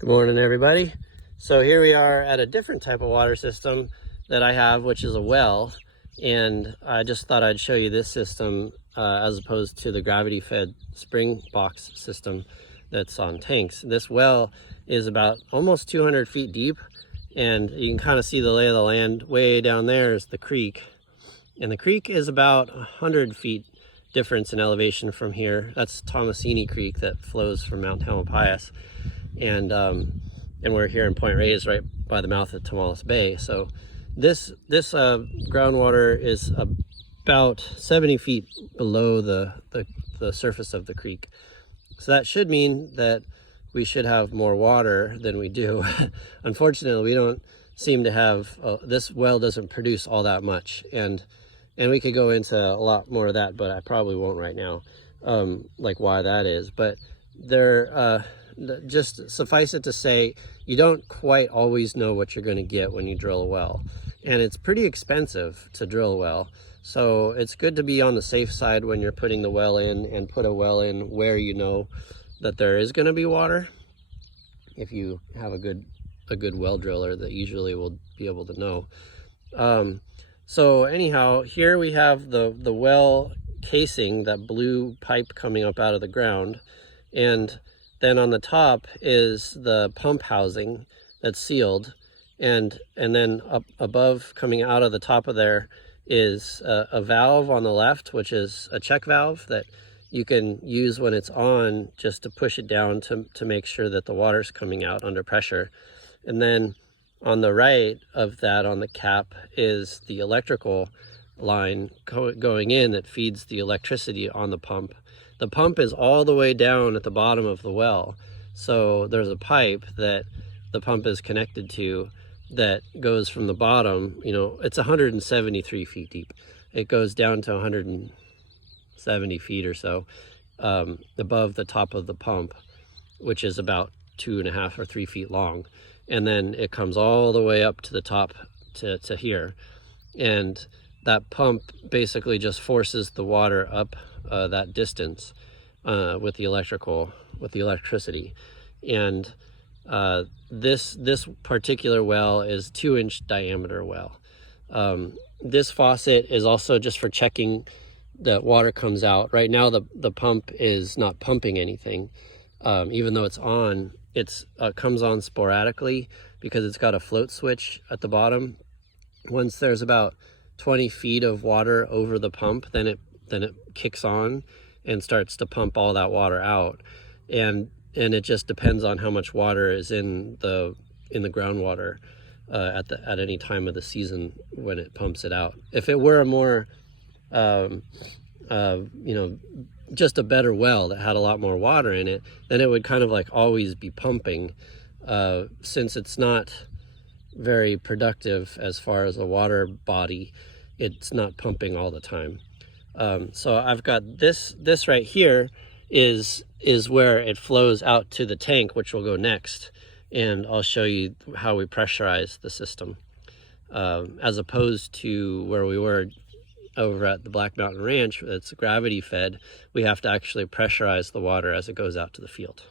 Good morning, everybody. So here we are at a different type of water system that I have, which is a well. And I just thought I'd show you this system as opposed to the gravity-fed spring box system that's on tanks. This well is about almost 200 feet deep, and you can kind of see the lay of the land. Way down there is the creek. And the creek is about 100 feet difference in elevation from here. That's Tomasini Creek that flows from Mount Tamalpais. And we're here in Point Reyes, right by the mouth of Tomales Bay. So this groundwater is about 70 feet below the surface of the creek. So that should mean that we should have more water than we do. Unfortunately, we don't seem to have, this well doesn't produce all that much. And we could go into a lot more of that, but I probably won't right now, like why that is. But just suffice it to say, you don't quite always know what you're going to get when you drill a well. And it's pretty expensive to drill a well. So it's good to be on the safe side when you're putting the well in, and put a well in where you know that there is going to be water. If you have a good well driller, that usually will be able to know. So anyhow, here we have the well casing, that blue pipe coming up out of the ground. And then on the top is the pump housing that's sealed. And then up above, coming out of the top of there, is a valve on the left, which is a check valve that you can use when it's on, just to push it down to make sure that the water's coming out under pressure. And then on the right of that, on the cap, is the electrical line going in that feeds the electricity on the pump. The pump is all the way down at the bottom of the well. So there's a pipe that the pump is connected to that goes from the bottom, it's 173 feet deep. It goes down to 170 feet or so above the top of the pump, which is about 2.5 or 3 feet long. And then it comes all the way up to the top to here. And that pump basically just forces the water up that distance with the electricity. And this particular well is 2-inch diameter well. This faucet is also just for checking that water comes out. Right now the pump is not pumping anything, even though it's on. It comes on sporadically because it's got a float switch at the bottom. Once there's about 20 feet of water over the pump, then it kicks on and starts to pump all that water out. And it just depends on how much water is in the groundwater at any time of the season when it pumps it out. If it were a more just a better well that had a lot more water in it, then it would kind of like always be pumping. Since it's not very productive as far as a water body, it's not pumping all the time. So I've got this right here is where it flows out to the tank, which will go next. And I'll show you how we pressurize the system. As opposed to where we were over at the Black Mountain Ranch, that's gravity fed, we have to actually pressurize the water as it goes out to the field.